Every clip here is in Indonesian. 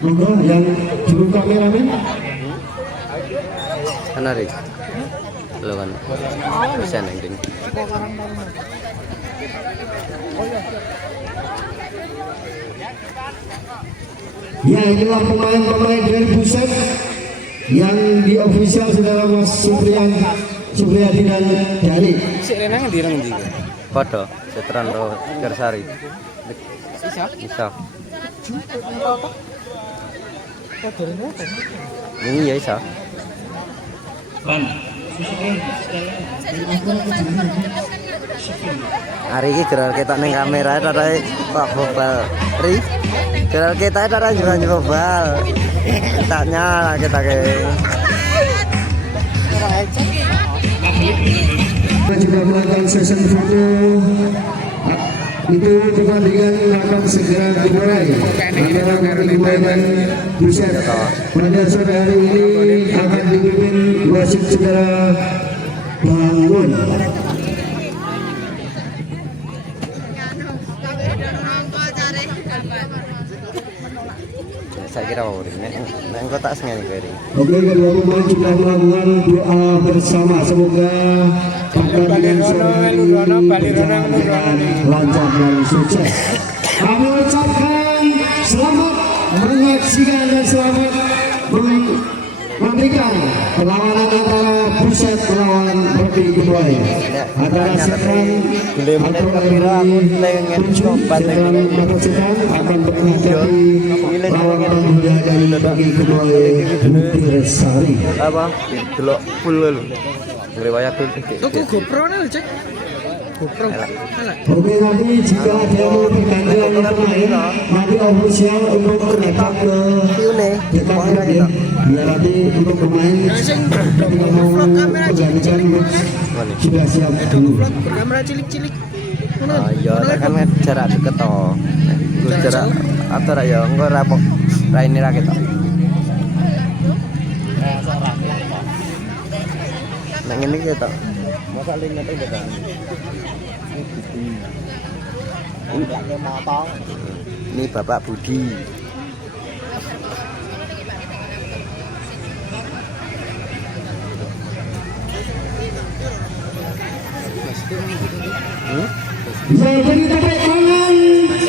Monggo yang juru kameramen. Kanari. Lo kan. Bisa neng. Ya, inilah pemain-pemain dari Buset yang di official saudara Mas Supriyadi dan Dari. Si Renang di rang ndi? Foto Setran Ro Kersari. Bisa. Ini ya bisa. Hari ini gerak kita neng kamera ada Pak Bobal Ri. Gerak kita ada juga Bobal. Kita nyala kita ke. Kita juga melakukan session foto. Itu pertandingan akan segera dimulai antara Marlima dan Buset. Pada sore hari ini akan dipimpin wasit saudara Bangun. Saya kira mau neng kotak sengaja kiri. Oke, kedua pemain sudah melakukan doa bersama, semoga pertandingan sore ini berjalan dengan lancar dan sukses. Kami ucapkan selamat menyaksikan dan selamat memberikan perlawanan antara Buset melawan Rocky Gemoy. Antara sekarang atau dari Sekarang Sekarang akan menghadapi lawan pemuda dari Rocky Gemoy Bukir Sari. Apa? Delok full lu. Riwayat tuh. Tuku GoPro nih cek. GoPro. Oke, nanti jika ada mau pergantian pemain, nanti official untuk menetap ke dekat ya. Biar nanti untuk pemain yang mau pergantian sudah siap dulu. Kamera cilik-cilik. Ya kan jarak deket toh. Jarak atur ya engko rapok raine ra ketok. Nang ngene iki toh. Masa lingkar itu betul. Ini Bapak Budi. Bisa beri tepuk tangan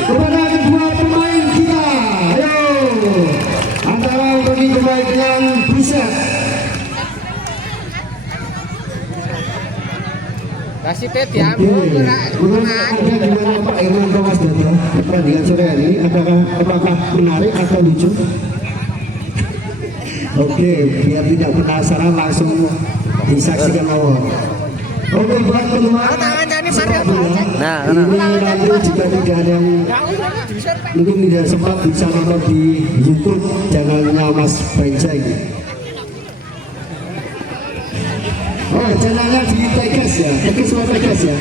kepada kedua pemain kita. Ayo, antara Rocky Gemoy dengan Buset. Rasite diambil ora. Ada gimana Pak Irman Thomas Dato? Pertandingan sore hari ini apakah menarik atau lucu? Oke, biar tidak penasaran langsung disaksikan awal. Oke, buat peluang. Nah, ini nanti jika tidak ada yang mungkin tidak sempat bisa nonton di YouTube channelnya Mas Benceng. Oh, channelnya di Tegas ya, Tegas ya.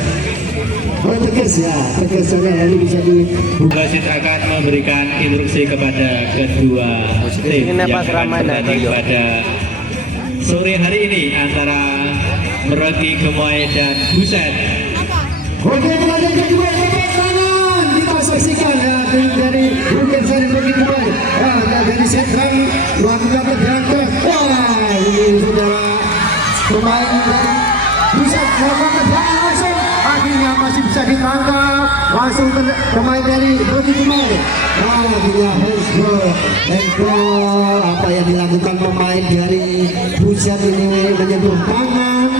Oh, Tegas ya, Tegas sore hari bisa di. Wasit akan memberikan instruksi kepada kedua tim yang akan bertanding pada sore hari ini antara Rocky Gemoy dan Buset. Oke, pertandingan kedua tangan kita saksikan ya dari Bukir Sari Rocky Gemoy. Dari Setran melakukan pergerakan. Wah, ini saudara pemain dari Buset melakukan pergerakan langsung. Akhirnya masih bisa ditangkap langsung pemain dari Rocky Gemoy. Akhirnya handball apa yang dilakukan pemain dari Buset ini menyentuh tangan.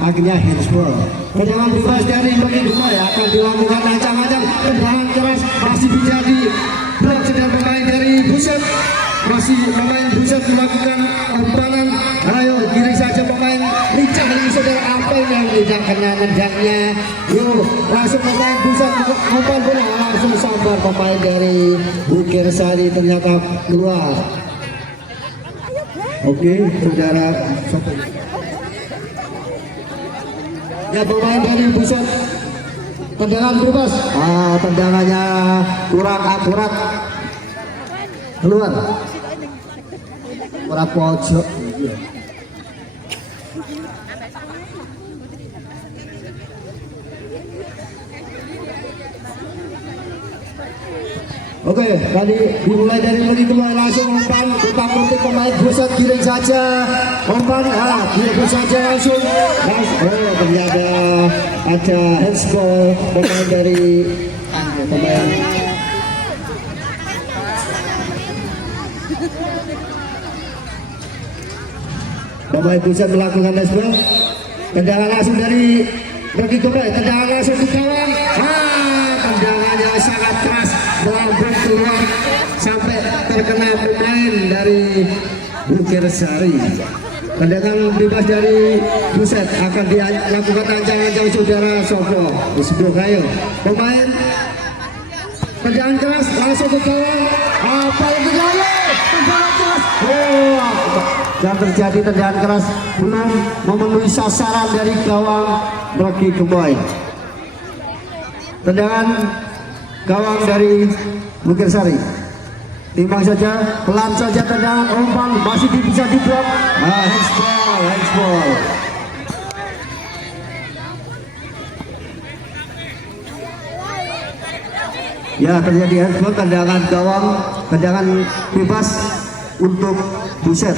Akhirnya handball. Tendangan bebas dari Rocky Gemoy akan dilakukan ancang-ancang. Tendangan keras masih bisa diblok sedang pemain dari Buset. Masih pemain Buset melakukan umpan. Ayo kiri saja pemain lincah ini saudara, apa yang tidak kena nendangnya. Yuk langsung pemain Buset umpan bola langsung sambar pemain dari Bukir Sari ternyata keluar. Oke, saudara. Ya, pemain dari Buset tendangan bebas. Tendangannya kurang akurat, keluar pojok. Oke, tadi dimulai dari begitu langsung umpan utang untuk pemain pusat giring saja umpan, giring saja langsung. Oh, ternyata ada handsball pemain dari pemain. Pemain pusat melakukan handsball, tendangan langsung dari begitu tendangan langsung ke gawang. Tendangannya sangat keras melambung keluar sampai terkena pemain dari Bukir Sari. Tendangan bebas dari Buset akan dilakukan ancang-ancang saudara Sopo di sebuah kayu. Pemain tendangan keras langsung ke gawang. Apa yang terjadi? Tendangan keras. Yang terjadi tendangan keras belum memenuhi sasaran dari gawang Rocky Gemoy. Tendangan gawang dari Bukir Sari, timbang saja, pelan saja tendangan umpan masih bisa diblok. Handsball. Ya, terjadi handsball, tendangan gawang, tendangan bebas untuk Buset.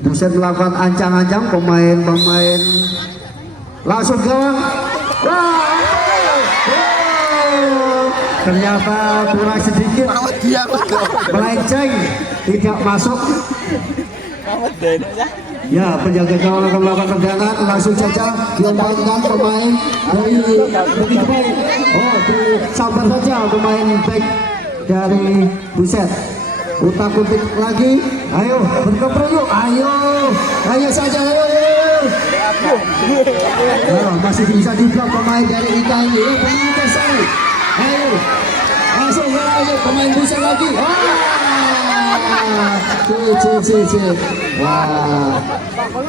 Buset melakukan ancang-ancang pemain langsung gawang. Ternyata kurang sedikit melenceng, tidak masuk. Ya, penjaga gawang akan melakukan tendangan langsung saja dilemparkan pemain dari begitu baik. Disambar saja pemain back dari Buset. Utak-utik lagi, ayo berkepro yuk, ayo saja, masih bisa diblok pemain dari Ika ini, pemain Kesari. Ayo, langsung ayo pemain Buset lagi. Wah,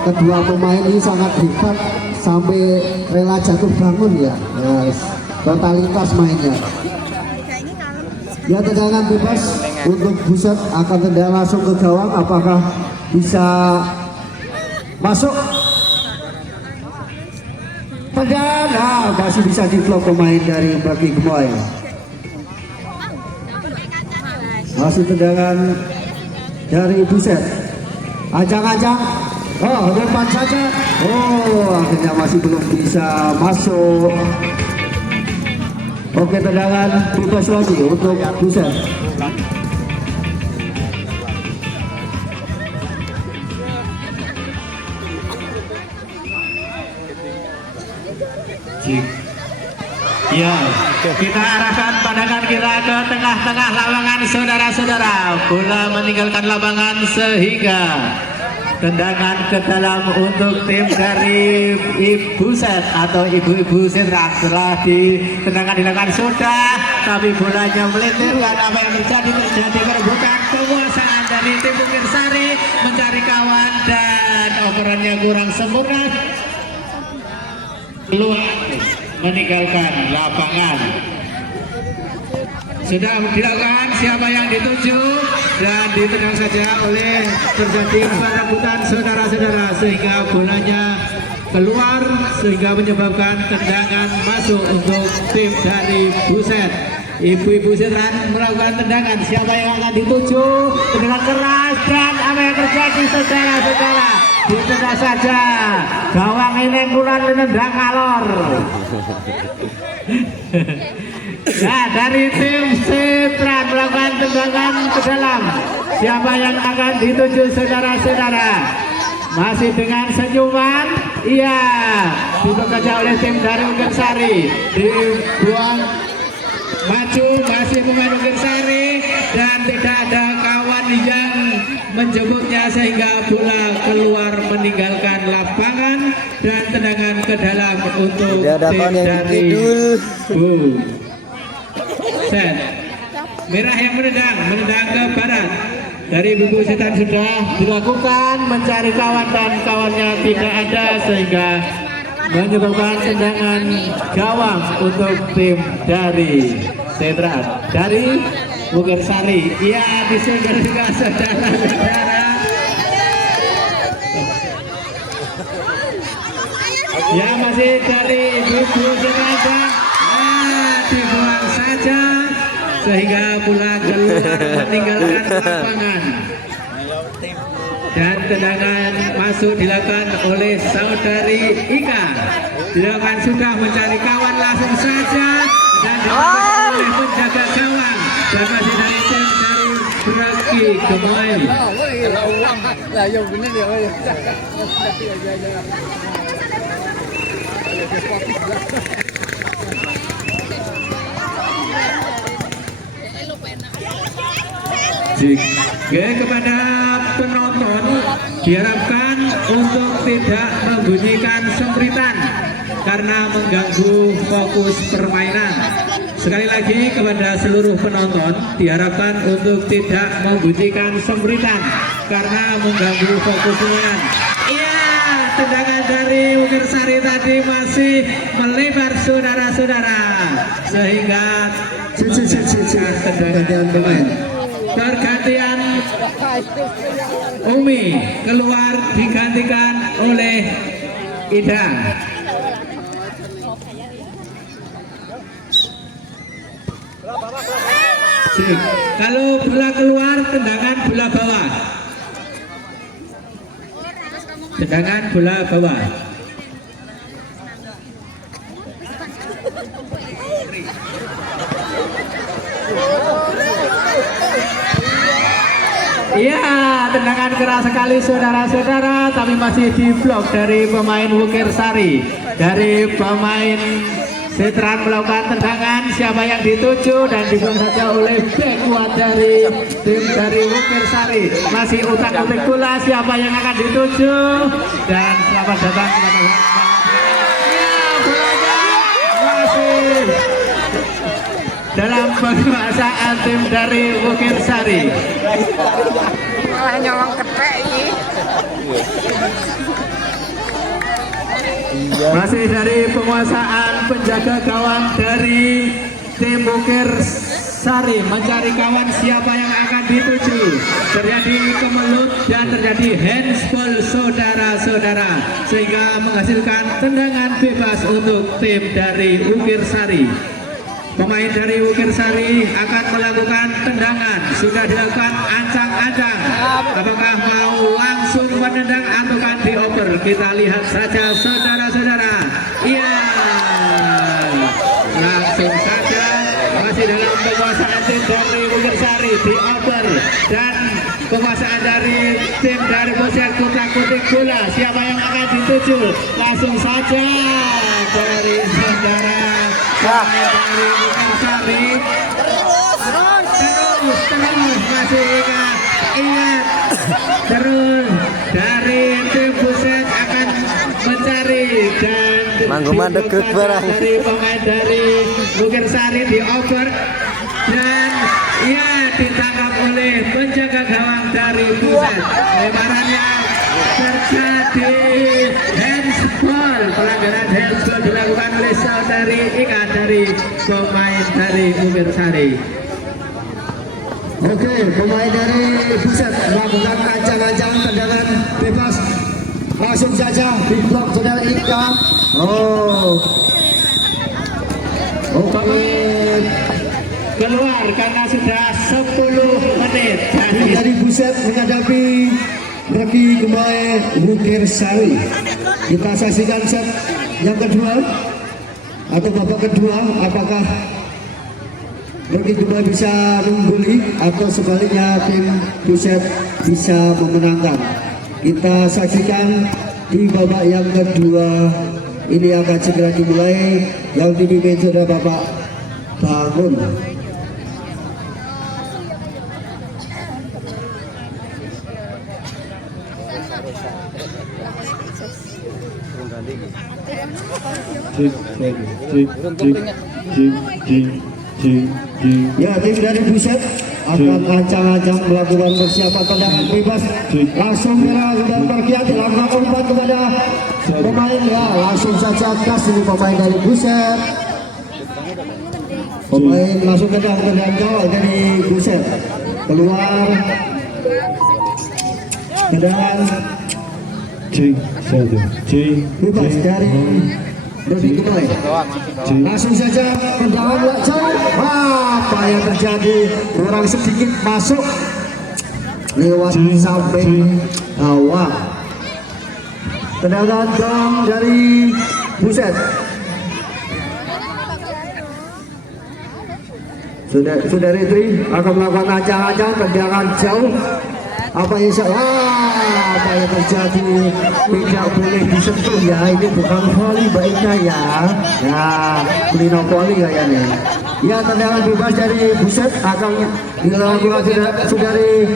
kedua pemain ini sangat hebat sampai rela jatuh bangun ya. Totalitas mainnya. Ya, tendangan bebas untuk Buset akan tendangan langsung ke gawang, apakah bisa masuk? Tendangan masih bisa diblok pemain dari Rocky Gemoy. Masih tendangan dari Buset, ancang-ancang, depan saja, akhirnya masih belum bisa masuk. Oke, tendangan bebas lagi untuk Buset. Ya, kita arahkan pandangan kita ke tengah-tengah lapangan saudara-saudara. Bola meninggalkan lapangan sehingga tendangan ke dalam untuk tim dari Ibu Set atau Ibu-Ibu Sentra. Setelah tendangan dilakukan sudah, tapi bolanya melintir. Dan apa yang terjadi perebutan kekuasaan dari tim Bukir Sari mencari kawan dan operannya kurang sempurna. Keluar meninggalkan lapangan. Sudah dilakukan siapa yang dituju dan ditendang saja oleh terjadi perebutan saudara-saudara sehingga bolanya keluar sehingga menyebabkan tendangan masuk untuk tim dari Buset. Ibu-ibu Setan melakukan tendangan, siapa yang akan dituju, tendangan keras dan apa yang terjadi saudara-saudara, ditendang saja gawang ini bulan menendang ngalor. Ya, dari tim Setan melakukan tendangan ke dalam, siapa yang akan dituju saudara-saudara, masih dengan senyuman, iya, dibekerja oleh tim dari Bukir Sari, dibuang maju masih pemain Bukir Sari dan tidak ada kawan yang menjemputnya sehingga bola keluar meninggalkan lapangan dan tendangan ke dalam untuk tim dari Buset. Merah yang menendang ke barat. Dari Ibu Setan sudah dilakukan mencari kawan dan kawannya tidak ada sehingga menyebabkan tendangan gawang untuk tim dari Sentra dari Bukir Sari. Iya, disingkir juga saudara-saudara. Ya, masih dari Ibu Sentra. Dibuang saja sehingga pulang keluar meninggalkan lapangan. Dan tendangan masuk dilakukan oleh saudari Ika. Dilakukan sudah mencari kawan langsung saja dan dilakukan oleh penjaga gawang dan masih dari tim dari Braki Gemoy. Lah yo bener ya. Jika kepada penonton diharapkan untuk tidak membunyikan sempritan karena mengganggu fokus permainan. Sekali lagi kepada seluruh penonton diharapkan untuk tidak membunyikan sempritan karena mengganggu fokus permainan. Iya, tendangan dari Wukirsari tadi masih melebar saudara-saudara sehingga Gantian pemain. pergantian Umi keluar digantikan oleh Ida. Kalau bola keluar tendangan bola bawah. Tendangan bola bawah. Iya, tendangan keras sekali saudara-saudara, tapi masih diblok dari pemain Wukirsari. Dari pemain Setran melakukan tendangan, siapa yang dituju dan diblok saja oleh bek kuat dari tim dari Wukirsari. Masih utak-atik bola, siapa yang akan dituju dan selamat datang kepada ya, bolanya masih dalam penguasaan tim dari Wukirsari. Malah nyolong ketek ini. Masih dari penguasaan penjaga gawang dari tim Wukirsari mencari kawan siapa yang akan dituju. Terjadi kemelut dan terjadi handsball saudara-saudara sehingga menghasilkan tendangan bebas untuk tim dari Wukirsari. Pemain dari Wukirsari akan melakukan tendangan. Sudah dilakukan ancang-ancang. Apakah mau langsung menendang atau kan dioper? Kita lihat saja saudara-saudara. Iya, langsung saja masih dalam penguasaan tim dari Wukirsari dioper dan penguasaan dari tim dari Posek kutak-kutik bola. Siapa yang akan dituju? Langsung saja dari saudara dari Wukirsari. Terus masih ingat terus dari tim Buset akan mencari dan Manggu-mandekuk barang. dari pemain dari Wukirsari dioper dan ia ditangkap oleh penjaga gawang dari Buset. Lebarannya terjadi handsball, pelanggaran handsball dilakukan oleh saudari Ika dari pemain dari Wukirsari. Oke, pemain dari Buset melakukan ancang-ancang tendangan bebas. Langsung saja di blok saudara Ika. Oke. Keluar karena sudah 10 menit. Tim dari Buset menghadapi Braki Gemoy Wukirsari. Kita saksikan set yang kedua atau babak kedua. Apakah Braki Gemoy bisa mengungguli atau sebaliknya tim Buset bisa memenangkan? Kita saksikan di babak yang kedua. Ini akan segera dimulai. Yang dipimpin saudara Bapak Bangun. Ya, tim dari Buset akan ancang-ancang melakukan persiapan tendangan bebas. Langsung merah dan berkiat dilakukan umpan kepada pemain. Ya, langsung saja gas ini pemain dari Buset. Pemain langsung ke dalam gawang dari Buset. Keluar tendangan bebas dari Braki Gemoy. Langsung saja tendangan jauh. Apa yang terjadi kurang sedikit masuk lewat samping gawang. Tendangan gawang dari Buset. Saudari Tri akan melakukan ancang-ancang tendangan jauh. Apa yang terjadi tidak boleh disentuh ya, ini bukan volley baiknya ya. Ya, kulino volley kayaknya. Ya, tendangan bebas dari Buset akan dilakukan saudari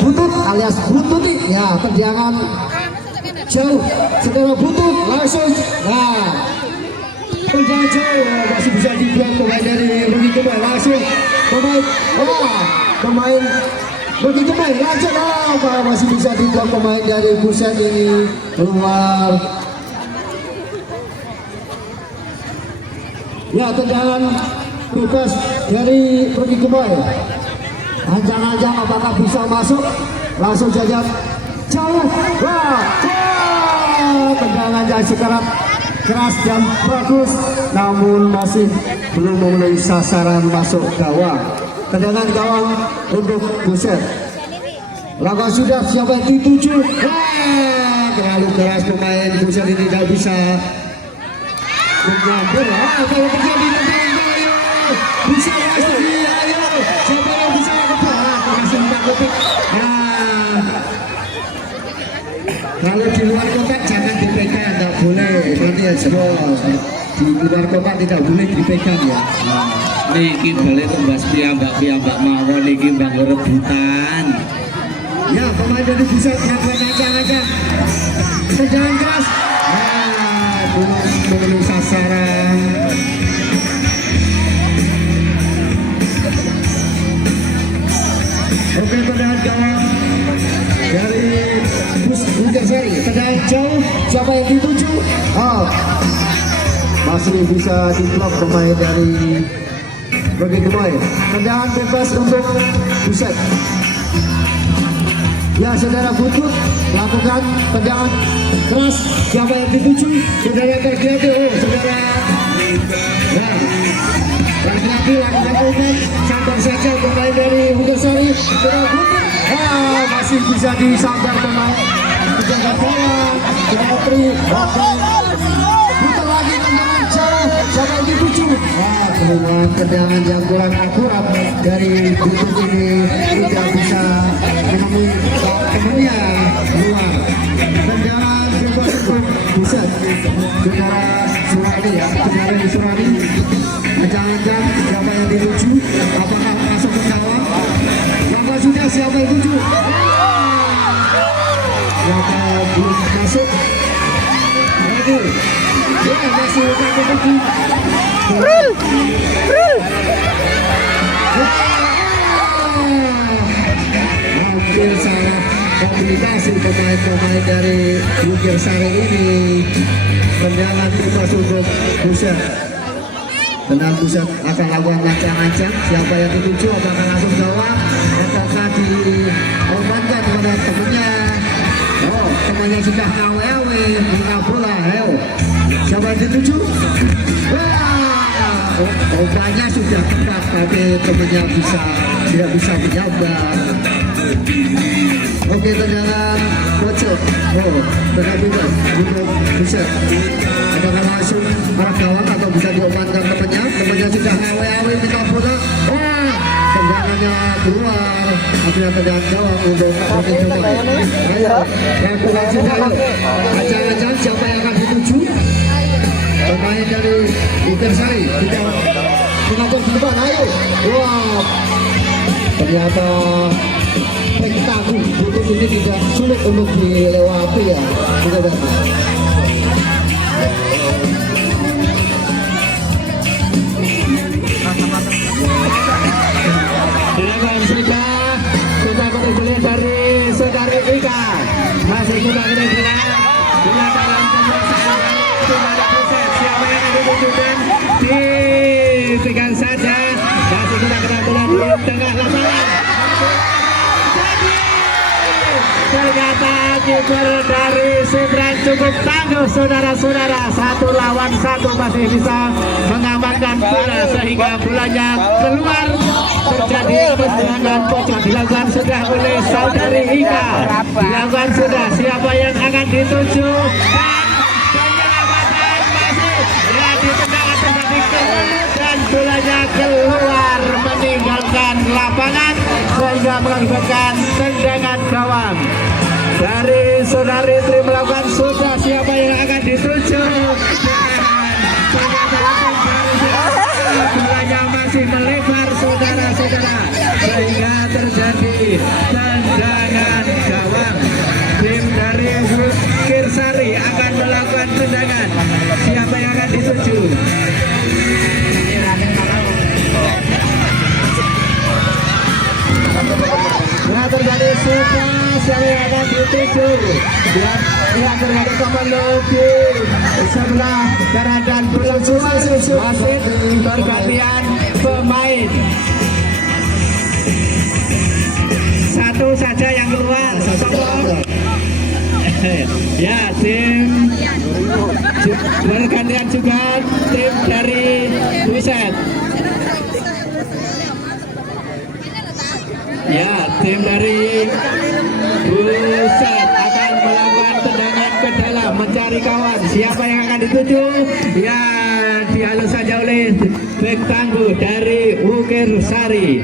Butut alias Bututi. Ya, tendangan jauh saudara Butut langsung. Nah, tendangan jauh masih bisa dibuat pemain dari Rugi Kemai langsung pemain Rugi Kemai langsung masih bisa dibuat pemain dari Buset ini keluar. Ya, tendangan bebas dari Rugi Kemai. Ancang-ancang apakah bisa masuk? Langsung saja jauh. Tendangan yang sekarang keras dan bagus, namun masih belum memenuhi sasaran masuk gawang. Tendangan gawang untuk Buset. Lakukan sudah, siapa yang dituju? Terlalu keras pemain Buset ini tidak bisa menyambut. Kalau terjadi bisa lagi, ayo siapa yang bisa kasih kotak. Kalau di luar kotak jangan dipegang, tidak boleh. Nanti ya semua di luar kotak tidak boleh dipegang ya. Niki balik tumbas piyambak mawon niki bang rebutan. Ya, pemain dari Buset melakukan ancang-ancang. Tendangan keras. Belum memenuhi sasaran. Oke, tendangan gawang dari Bukersari. Tendangan jauh, siapa yang dituju? Masih bisa diblok pemain dari Rugi Kemai. Tendangan bebas untuk Buset. Ya, saudara Butut lakukan tendangan keras, siapa yang dituju? Saudara terjadi, saudara. Ya, laki-laki lakukan umpan, sambar saja pemain dari Bukersari. Saudara Butut, masih bisa disambar pemain. Penjaga bola, saudara Tri. Putar lagi tendangan jauh, siapa yang dituju? Keluar tendangan yang kurang akurat dari Butut ini, tidak bisa menemui temannya keluar. Tendangan bebas untuk Buset. Saudara Surani ya, saudara Surani. Ancang-ancang siapa yang dituju? Apakah masuk ke gawang? Maka sudah, siapa yang dituju? Siapa belum masuk? Lagi. Ya, masih lagi. Hampir salah komunikasi pemain-pemain dari Bukersari ini. Tendangan bebas untuk Buset. Tendangan Buset akan lakukan ancang-ancang. Siapa yang dituju? Apakah langsung gawang? Apakah diamankan kepada temannya? Temannya sudah ngawe-awe buka bola. Ayo, siapa yang dituju? Ombaknya sudah ketat, tapi temannya tidak bisa menyambar. Oke, tendangan pojok. Tendangan bebas untuk Buset. Apakah langsung arah gawang atau bisa diomankan temannya? Temannya sudah ngawe-awe minta bola. Tendangannya keluar. Akhirnya tendangan gawang untuk Rugi Kemai. Ayo, kalkulasi ayo. Ancang-ancang siapa yang akan dituju? Pemain dari Bukersari tidak mengatur di depan. Ayo, ternyata spektakuler Butut ini tidak sulit untuk dilewati ya. Tidak benar. Silakan sudah boleh dari saudari Rika. Masih kita dengar. Silakan saudara Buset. Siapa yang ada tunjukkan? Diberikan saja. Masih kita bola di tengah lapangan. ternyata kiper dari Sindran cukup tangguh saudara-saudara, 1 lawan 1 masih bisa mengamankan bola sehingga bolanya keluar. Terjadi tendangan pojok dilakukan sudah oleh saudari Ika, dilakukan sudah, siapa yang akan dituju dan penyelamatan masih ya ditendang dan bolanya keluar meninggalkan lapangan sehingga mengakibatkan tendangan gawang dari saudari Tri. Melakukan sudah, siapa yang akan dituju bolanya masih melebar saudara-saudara sehingga terjadi tendangan gawang. Tim dari Kirsari akan melakukan tendangan, siapa yang akan dituju? Nah, terjadi sudah, siapa yang akan dituju? Dan yang terjadi kembali di sebelah kanan dan berlangsung wasit pergantian pemain. Satu saja yang keluar. Ya, tim bergantian juga tim dari Buset. Ya, tim dari Buset akan melakukan tendangan ke dalam mencari kawan. Siapa yang akan dituju? Ya, dihalus saja oleh bek tangguh dari Ukir Sari.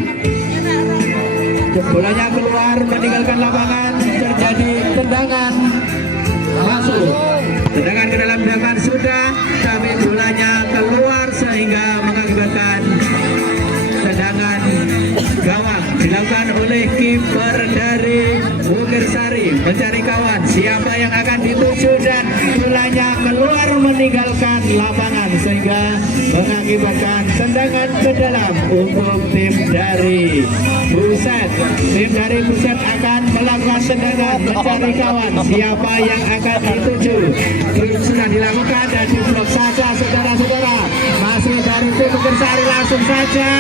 Bolanya keluar meninggalkan lapangan, terjadi tendangan masuk. Tendangan ke dalam dilakukan sudah, tapi bolanya keluar sehingga mengakibatkan tendangan gawang dilakukan oleh kiper dari Ukir Sari mencari kawan. Siapa yang akan dituju dan bolanya keluar meninggalkan lapangan sehingga mengakibatkan tendangan ke dalam untuk tim dari Buset. Tim dari Buset akan melakukan tendangan mencari kawan. Siapa yang akan dituju? Sudah dilakukan dan diblok saja saudara-saudara. Masih dari tim Ukir Sari langsung saja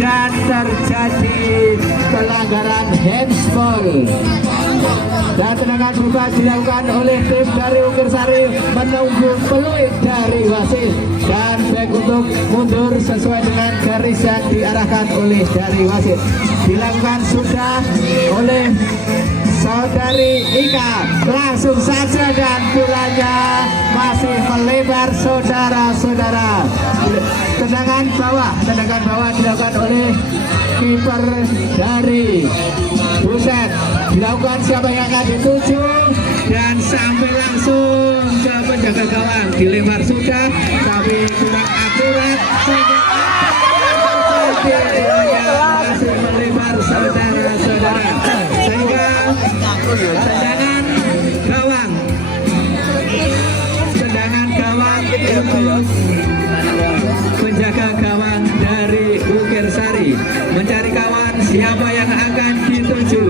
dan terjadi pelanggaran handsball dan tendangan juga dilakukan oleh tim dari Ukir Sari menunggu peluit dari wasit dan baik untuk mundur sesuai dengan garis yang diarahkan oleh dari wasit. Dilakukan sudah oleh saudari Ika, langsung saja dan bolanya masih melebar saudara-saudara. Tendangan bawah dilakukan oleh kiper dari Buset. Dilakukan, siapa yang akan dituju dan sampai langsung ke penjaga gawang. Dilempar sudah tapi kurang akurat sehingga masih melebar saudara-saudara sehingga tendangan gawang untuk penjaga gawang dari Ukir Sari mencari kawan. Siapa yang akan dituju?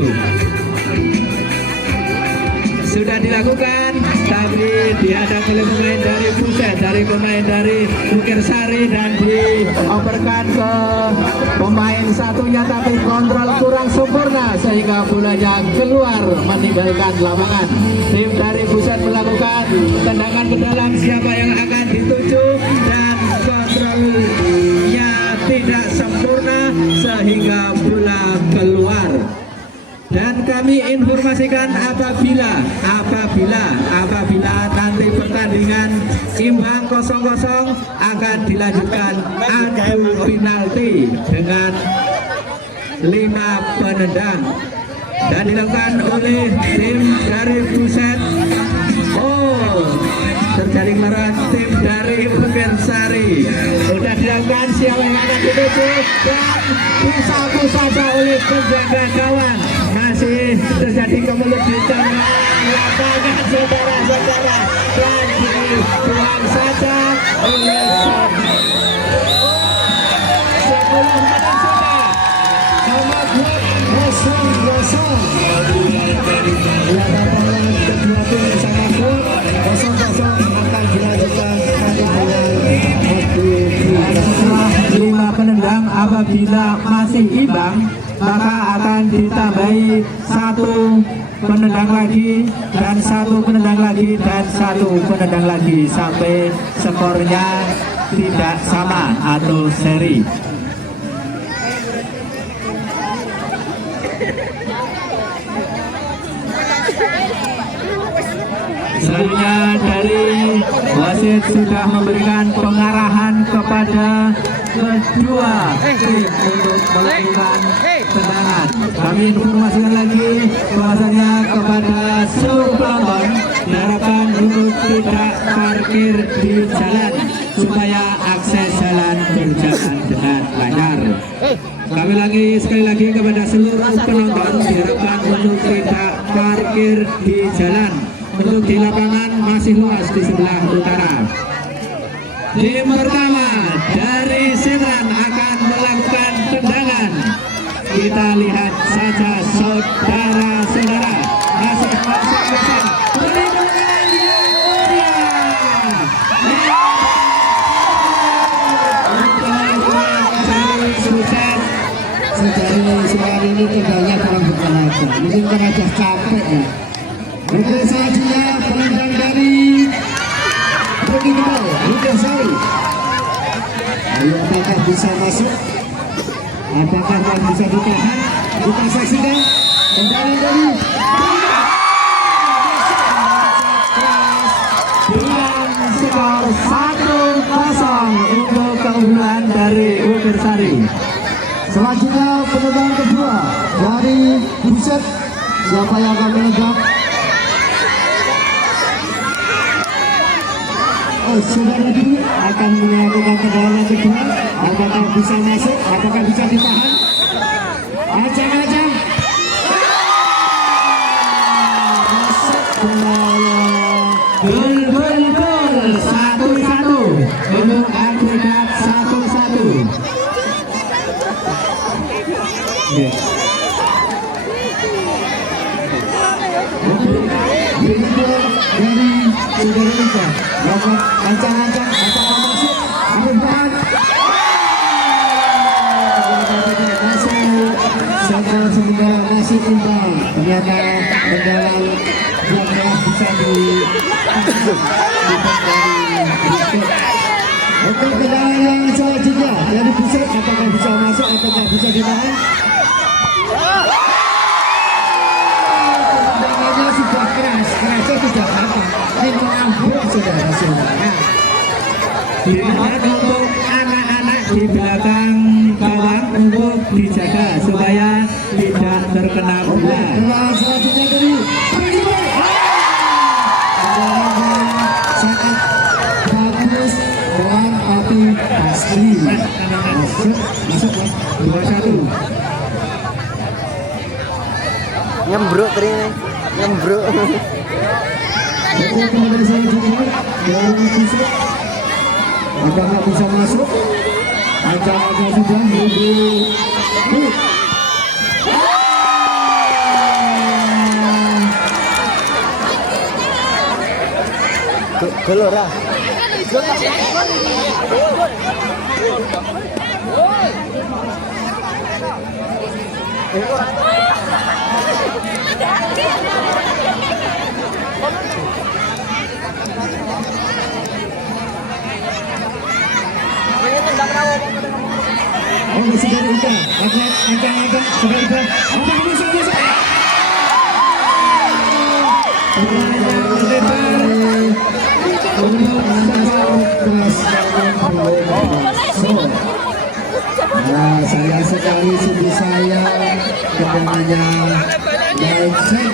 Sudah dilakukan, tapi dihadang oleh pemain dari Buset, dari pemain dari Ukir Sari dan dioperkan ke pemain satunya, tapi kontrol kurang sempurna sehingga bolanya keluar meninggalkan lapangan. Tim dari Buset melakukan tendangan ke dalam, siapa yang akan dituju dan kontrolnya tidak sempurna sehingga bola keluar. Dan kami informasikan apabila nanti pertandingan imbang 0-0 akan dilanjutkan adu penalti dengan 5 penendang dan dilakukan oleh tim dari Buset. Terjadi kemarahan tim dari Ukir Sari. Sudah dilakukan, siapa yang akan dituju dan disapu saja oleh penjaga gawang. Masih terjadi kemelut di tengah lapangan saudara-saudara dan dibuang saja oleh sebelum menang sudah nomor 5 penendang. Apabila masih imbang maka akan ditambahi 1 penendang lagi dan satu penendang lagi dan satu penendang lagi sampai skornya tidak sama atau seri. Selanjutnya dari wasit sudah memberikan pengarahan kepada kedua tim untuk melakukan tendangan. Kami informasikan lagi bahwasanya kepada seluruh penonton diharapkan untuk tidak parkir di jalan supaya akses jalan berjalan dengan lancar. Sekali lagi kepada seluruh penonton diharapkan untuk tidak parkir di jalan. Untuk di lapangan masih luas di sebelah utara. Tim pertama dari Semeran akan melakukan tendangan. Kita lihat saja saudara-saudara. Masih bersama. Sejauh Semeran ini tendangnya kurang bertenaga. Mungkin karena sudah capek ya. Untuk selanjutnya penendang dari Bagi Kebal, Lugasari. Ayo, apakah bisa masuk? Apakah bisa ditahan? Kita saksikan tendangan dari dengan skor 1-0 untuk keunggulan dari Lugasari. selanjutnya penendang kedua dari Buset. Siapa yang akan menendang? Saudara dulu akan melakukan tendangan kedua. Apakah bisa masuk? Apakah bisa ditahan? Ajang-ajang masuk bola. Gol 1-1 untuk agregat 1-1. Berikutnya dari saudara Ika. Ancang-ancang apakah masuk? Bertahan. Sampai semoga masih imbang. Ternyata tendangan yang telah bisa untuk tendangan yang selanjutnya dari Buset, apakah bisa masuk? Apakah bisa ditahan? Tendangannya sudah kerasnya sudah apa? Ini mengambil saudara-saudara. Dilihat untuk anak-anak di belakang gawang untuk dijaga supaya tidak terkena bola. Tendangan selanjutnya dari tendangan sangat bagus dan tapi pasti masuk mas 2-1. Nyembruk tadi nih, nyembruk. Untuk kemudian selanjutnya dari Buset, apakah bisa masuk? Ancang-ancang sudah Gol ora. Oh, masih dari Ika. Ancang-ancang sudah Ika. Apakah bisa masuk? Nah, sayang sekali sungguh sayang tendangannya baik cek.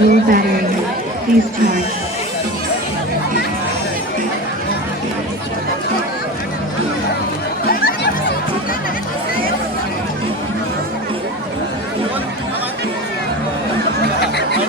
low battery. Please charge.